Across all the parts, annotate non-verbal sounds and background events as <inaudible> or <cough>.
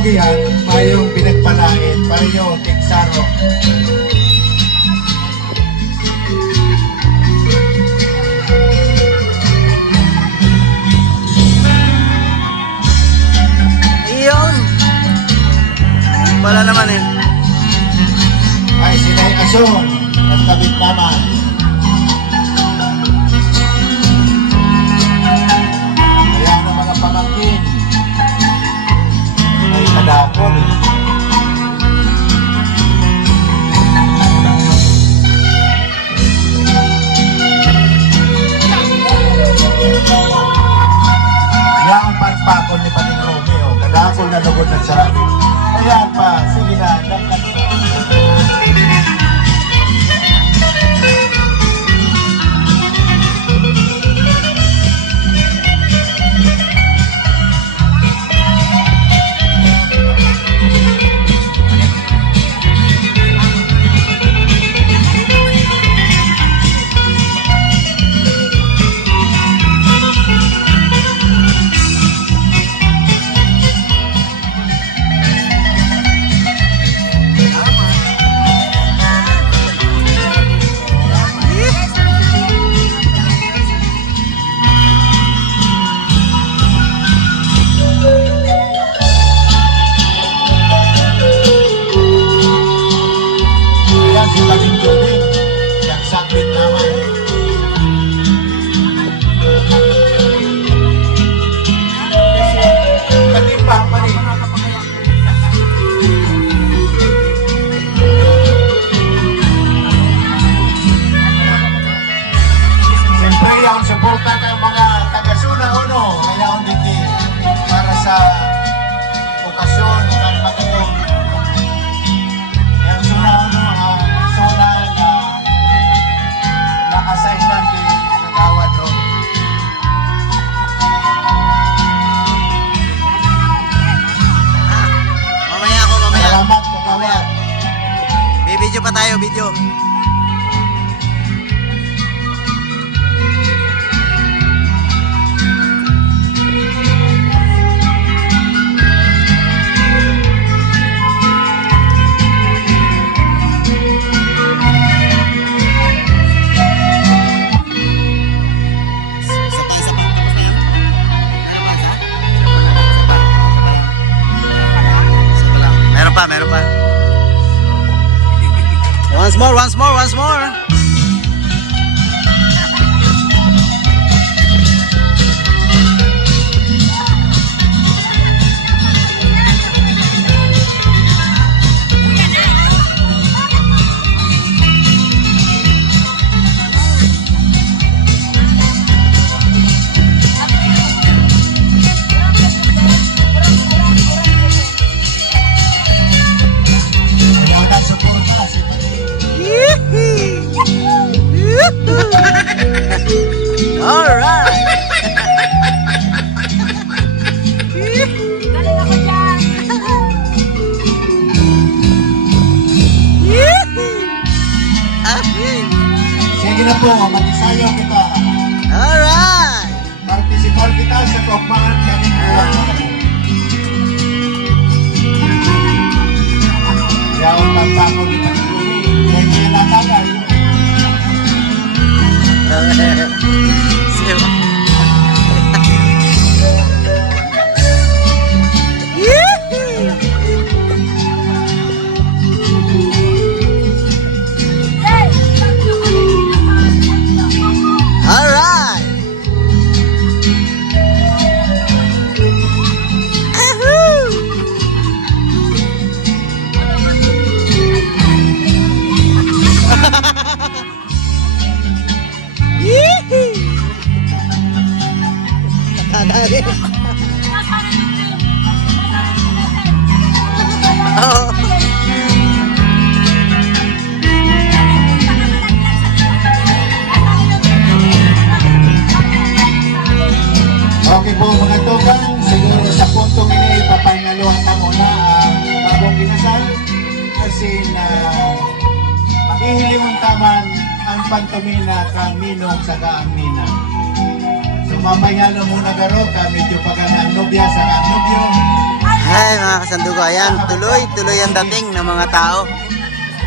kasabihan, mayroong pinagpalain, pareho, tigsaro. Iyon! Wala naman eh. Ay, sinay ason, ang tabit naman. Thank you. video pa tayo, video. Gracias. mga kasandugayan, tuloy-tuloy ang dating ng mga tao.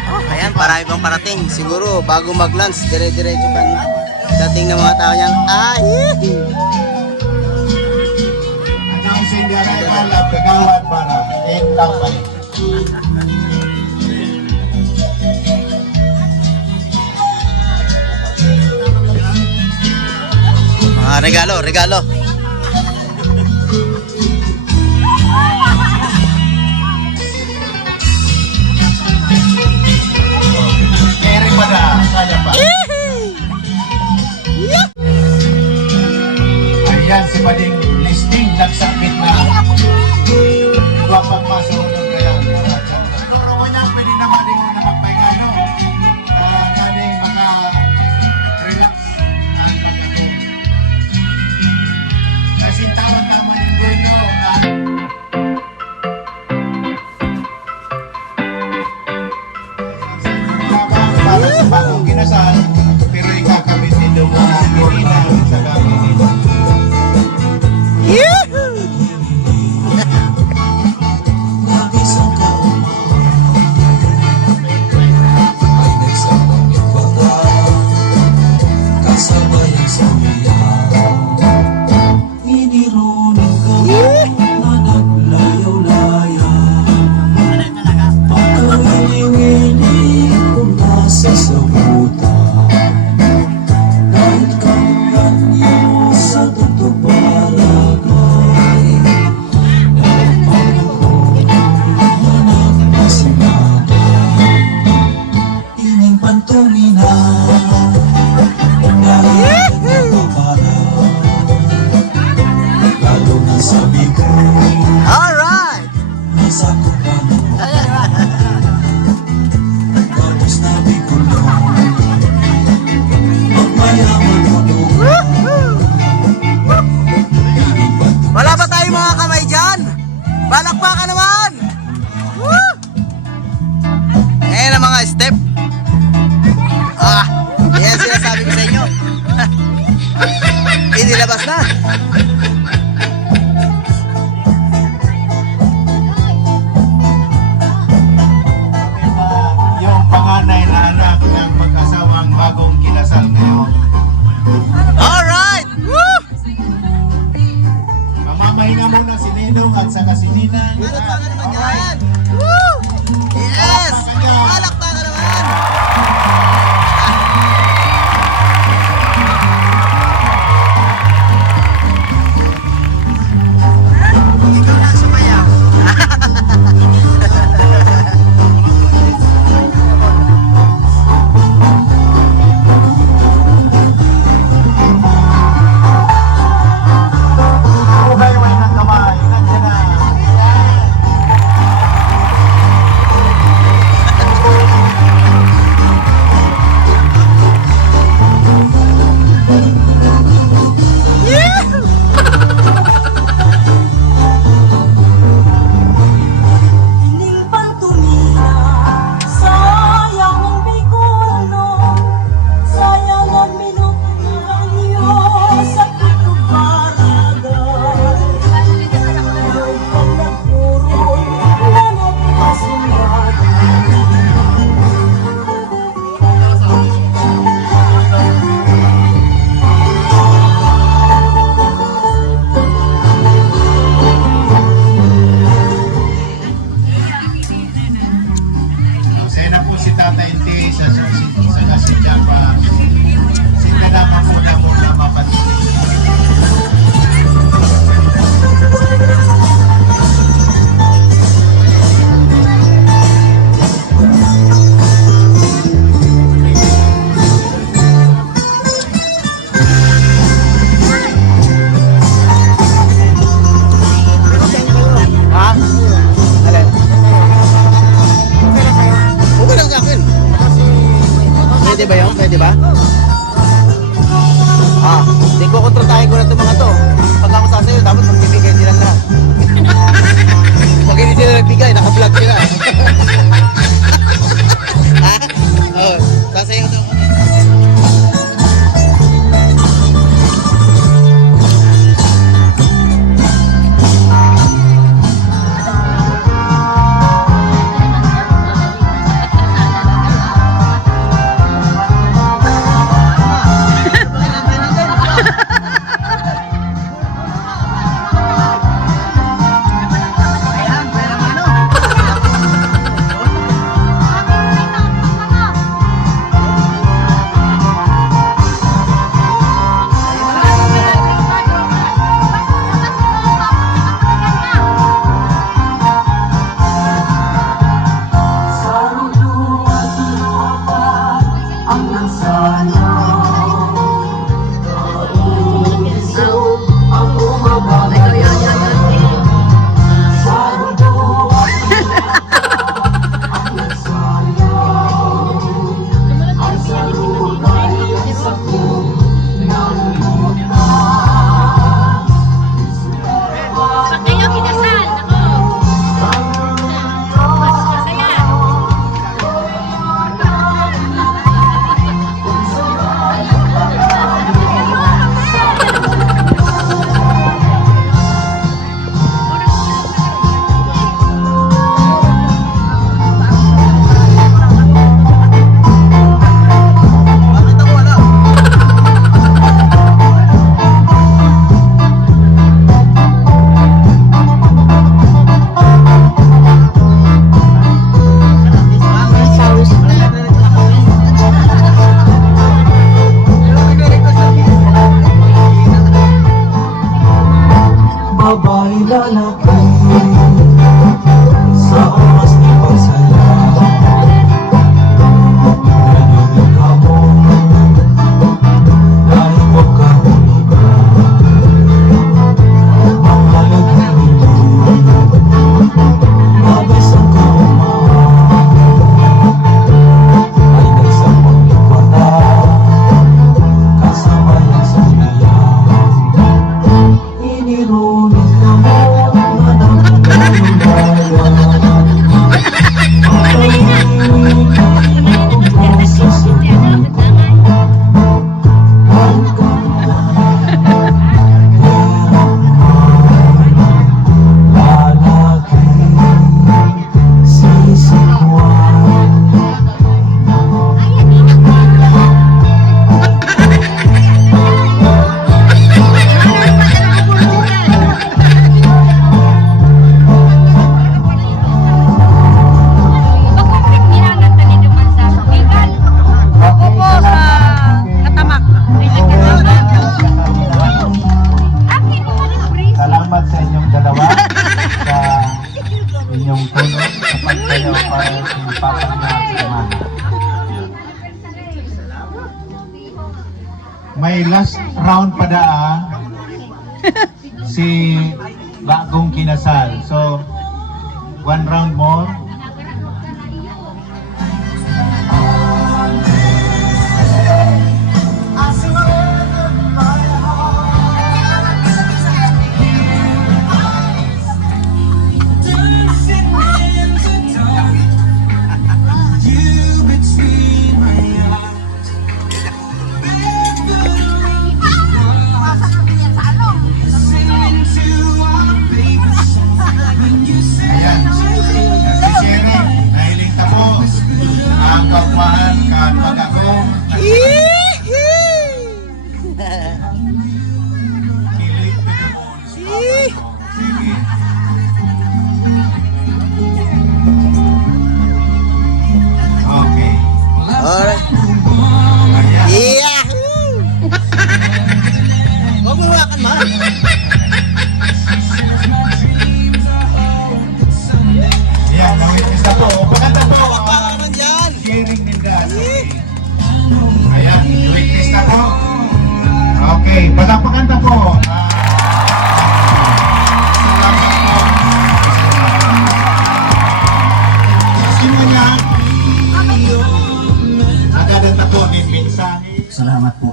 Oh, ayan, parami pang parating. Siguro, bago mag-lunch, dire-diretso pa dating ng mga tao niyan. Ah, Ay! Mga regalo, regalo. Wala, kaya pa. Ayan si Bading listing nagsakit na. Iba pagmasok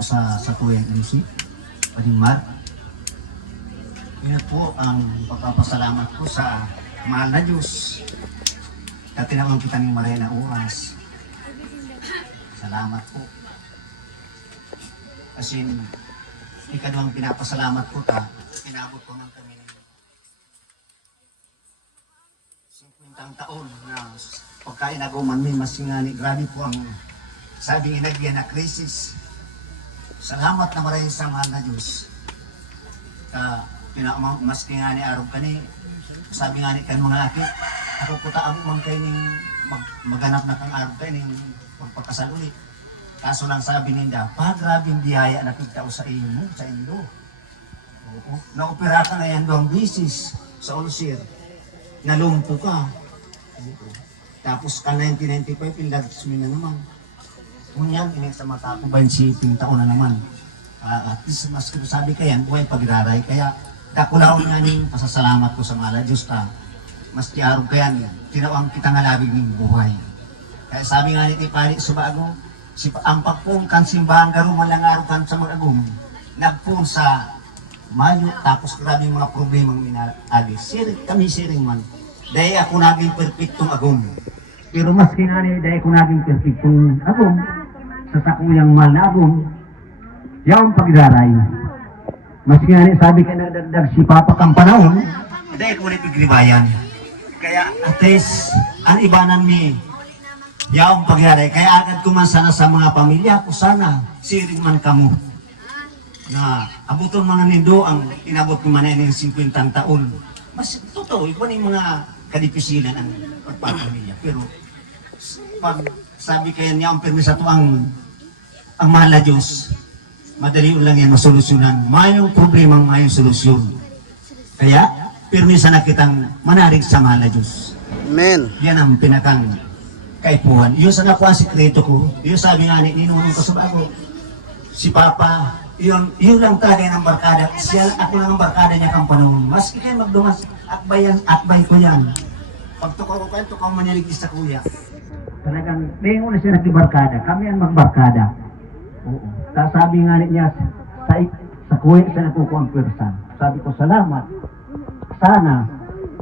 sa sa tuyang MC, Panimar. Yun po ang pagpapasalamat ko sa mahal na Diyos na tinawag kita ng Maria na oras. Salamat po. Kasi ikanawang pinapasalamat ko ta, pinabot ko ng kami ng 50 taon na pagkain ako man may masingani. Grabe po ang sabing inagyan na krisis. Salamat na maraming sa mahal na Diyos. Ka, pinaka mas ni araw kani, sabi nga ni kan mga akit, ako po taang man kayo ning mag, maganap na kang araw kayo ning magpakasal ulit. Kaso lang sabi ninda, pa grabing biyaya na kita sa inyo, sa inyo. Oo. Naopera ka na yan doang bisis sa Ulcer. Nalumpo ka. Tapos ka 1995, pinlags mo na naman. Kunyan, inig sa mata ko ba yung siping taon na naman. Ah, at least, mas sabi ka yan, buhay pagraray. Kaya, dakulaon nga ning pasasalamat ko sa mga Diyos ka. Mas tiyarog ka yan, tinawang kita nga labig ng buhay. Kaya sabi nga ni Tipali Subago, si ang pagpung kan simbahan garo malang araw kan sa mag-agum, nagpung sa Mayo, tapos grabe mga problemang minali. Siring, kami siring man. Dahil ako naging perfectong agum. Pero mas kinani dahil ko naging perfectong agum, sa sakuyang mal na agum, yung pagdaray. Mas kinani sabi ka nagdagdag si Papa kang panahon, dahil ko ulit igribayan. Kaya at least, ang ibanan ni Yaong pagyari, kaya agad ko man sana sa mga pamilya ko sana, siring man kamo. Na abuton man nindo ang inabot ko man ng 50 taon. Mas totoo, ikaw mga kadipisilan ang pagpapamilya. Pero pag sabi kayo niya ang permisa to ang ang mahal na Diyos, madali lang yan masolusyonan. Mayong problema, mayong solusyon. Kaya, permisa na kitang manarig sa mahal na Diyos. Amen. Yan ang pinakang kaipuhan. Yun sa nakuha sikreto ko. Yun sabi nga ni ninunong ko sa bago. Si Papa, yun, yun lang talaga ng barkada. Siya, ako lang ang barkada niya kang panahon. Mas kayo magdumas, akbay yan, akbay ko yan. Pag tukaw ko kayo, tukaw maniligis sa kuya. Talagang, ngayon na siya nagkibarkada. Kami ang magbarkada. Oo. Tapos sabi nga niya, sa, sa kuya siya nakukuha ang pwersa. Sabi ko, salamat. Sana,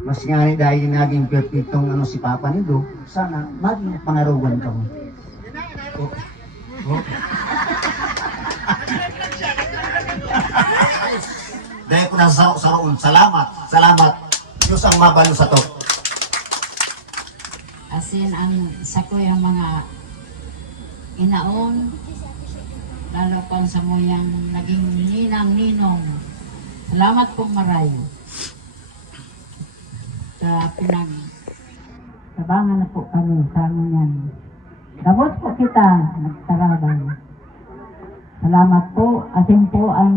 mas nga ni dahil naging perfectong ano si Papa nido, sana maging pangarugan ka mo. Oh. Oh. dahil ko na sa sa roon, salamat, salamat. Diyos ang mabalo sa to. Asin ang sa ko yung mga inaon, lalo pang sa muyang naging ninang-ninong. Salamat pong maray. Sa pinag Tabangan na po kami sa amin Dabot po kita, nagtarabang. Salamat po. Asin po ang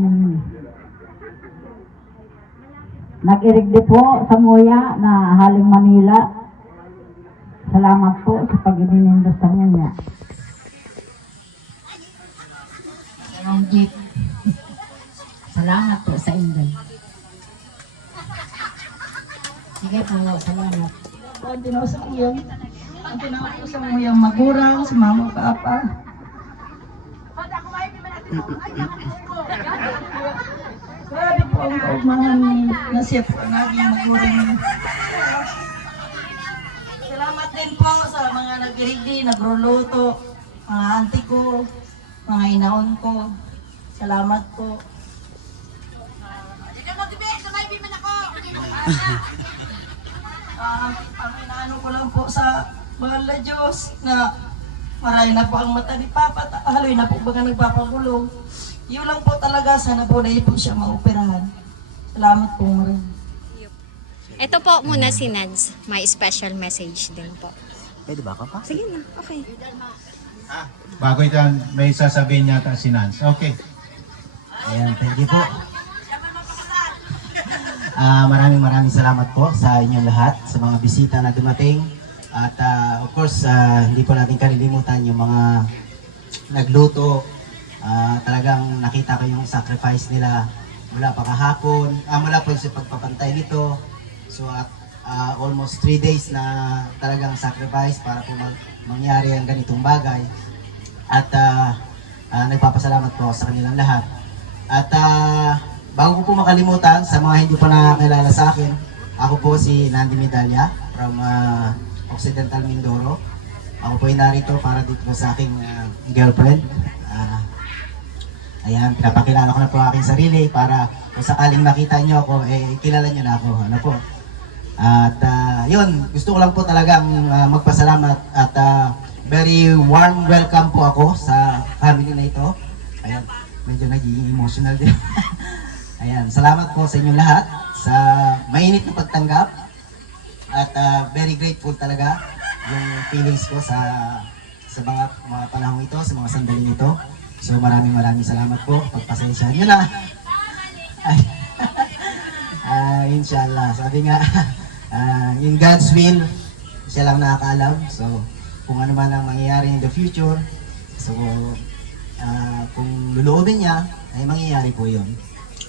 nag-irigdi po sa Muya na haling Manila. Salamat po sa pag-inindo sa Muya. Ang jeep. Salamat po sa inyo. Sige po, salamat. Ang tinawag sa kuyang, ang tinawag ko sa kuyang magurang, sa mama, papa. Grabe po ang kaugmahan na siya po ang magurang. Din po sa mga nagirigdi, nagruluto, mga auntie ko, mga inaon ko. Salamat po. ang, ang inaano ko lang po sa mahal na Diyos na marami na po ang mata ni Papa, haloy na po baga nagpapagulo. Yun lang po talaga, sana po na po siya maoperahan. Salamat po marami. Ito po muna si Nads. May special message din po. Pwede ba ako pa? Sige na, okay. Bago yan, may sasabihin yata si Nance. Okay. Ayan, thank you po. Ah, maraming maraming salamat po sa inyong lahat, sa mga bisita na dumating. At ah, of course, ah, hindi po natin kalilimutan yung mga nagluto. Ah, talagang nakita ko yung sacrifice nila mula pa kahapon, ah, mula po sa pagpapantay nito. So, at ah, almost 3 days na talagang sacrifice para po mag- mangyari ang ganitong bagay. At ah, ah, nagpapasalamat po sa kanilang lahat. At ah, bago ko po makalimutan, sa mga hindi pa nakakilala sa akin, ako po si Nandi Medalla from ah, Occidental Mindoro. Ako po ay narito para dito sa aking ah, girlfriend. Ah, ayan, pinapakilala ko na po aking sarili para kung sakaling makita nyo ako, eh, kilala nyo na ako. Ano po? At ah, yun, gusto ko lang po talagang ah, magpasalamat at ah, very warm welcome po ako sa family na ito. Ayan, medyo naging emotional din. <laughs> Ayan, salamat po sa inyo lahat sa mainit na pagtanggap at ah, very grateful talaga yung feelings ko sa sa mga mga panahong ito, sa mga sandaling ito. So maraming maraming salamat po. Pagpasensyahan nyo na. <laughs> Ay, <laughs> ah, inshallah. Sabi nga, ah, in God's will, siya lang nakakaalam. So, kung ano man ang mangyayari in the future, so, ah, kung luluobin niya, ay mangyayari po yun.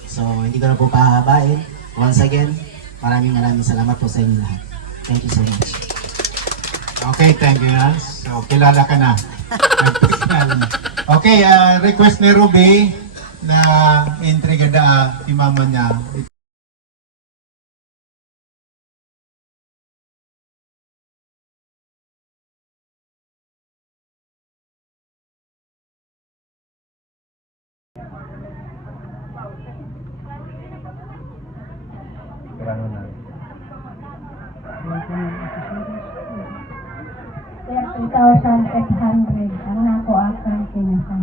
So, hindi ko na po pahabain. Once again, maraming maraming salamat po sa inyo lahat. Thank you so much. Okay, thank you, Nance. So, kilala ka na. Okay, ah, request ni Ruby na intrigada si mama niya. Thirty thousand eight hundred. Ang nako akan kinasan.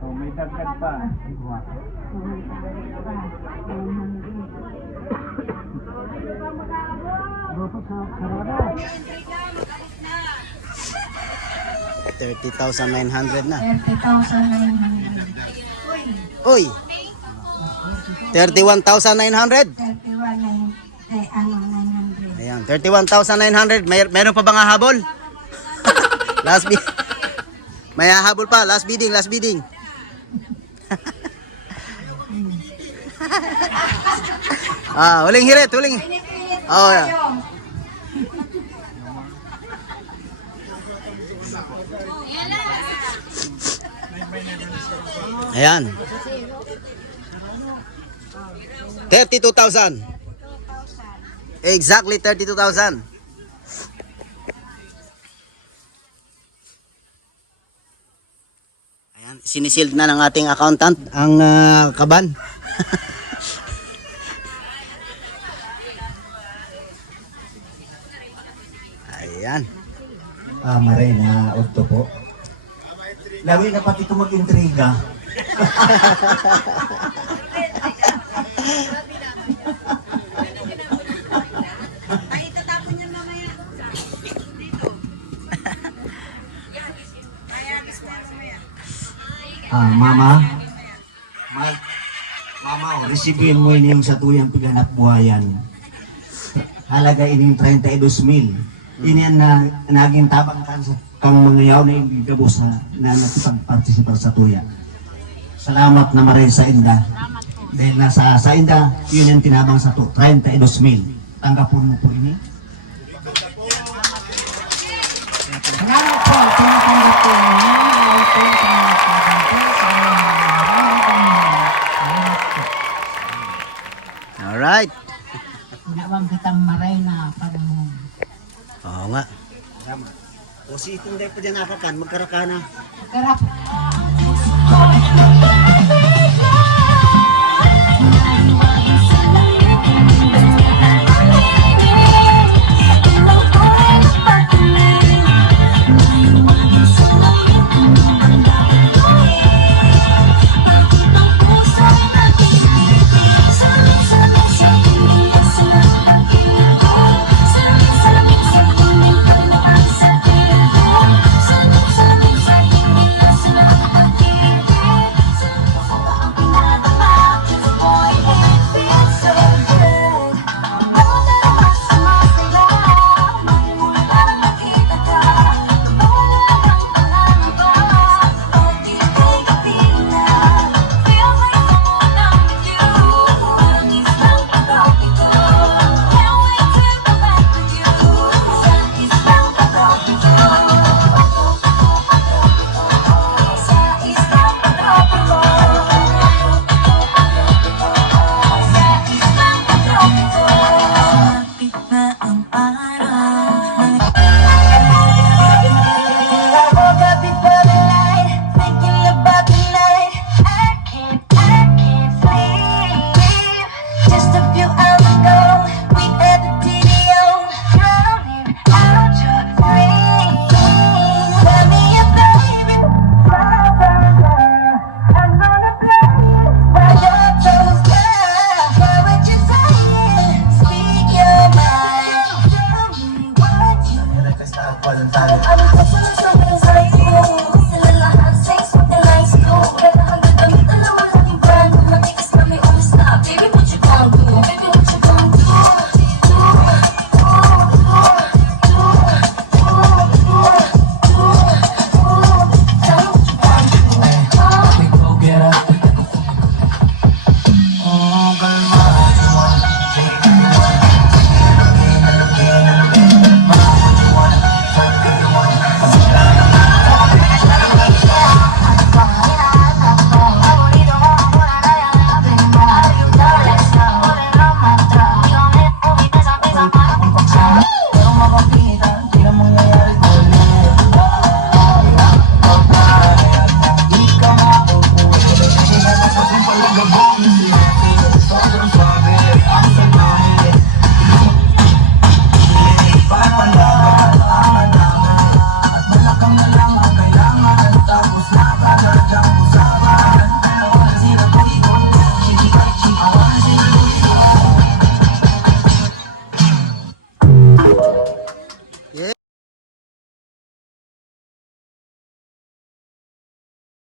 So, may dagdag pa. Thirty thousand nine hundred na. Thirty thousand nine hundred. Uy! 31,900. Thirty-one nine, eh, ano, nine hundred. Ayan, 31,900. May, meron pa bang hahabol? <laughs> last bid. <laughs> May hahabol pa. Last bidding, last bidding. Ah, huling hirit, huling. Oh, yeah. Ayan. 32,000. Exactly 32,000. Ayan, sinisild na ng ating accountant ang ah, kaban. <laughs> Ayan. Ah, Marena, Otto po. Lawi na pati ko mag-intriga. Ah, mama. Ma- mama, oh, resibihin mo ini yung sa tuyang piganap buhayan. Halaga ining 32 mil. Ini ang na, naging tabang kan sa kang mga yaw na hindi gabo sa na nakipag participar sa tuya. Salamat na maray sa inda. Dahil nasa sa inda, yun yung tinabang sa to, 32 mil. Tanggapon mo po ini. Salamat po, tinatanggap po, kitang maray na panahon. Oo nga. O si kung dahil pa dyan nakakan, magkarakana. Karap,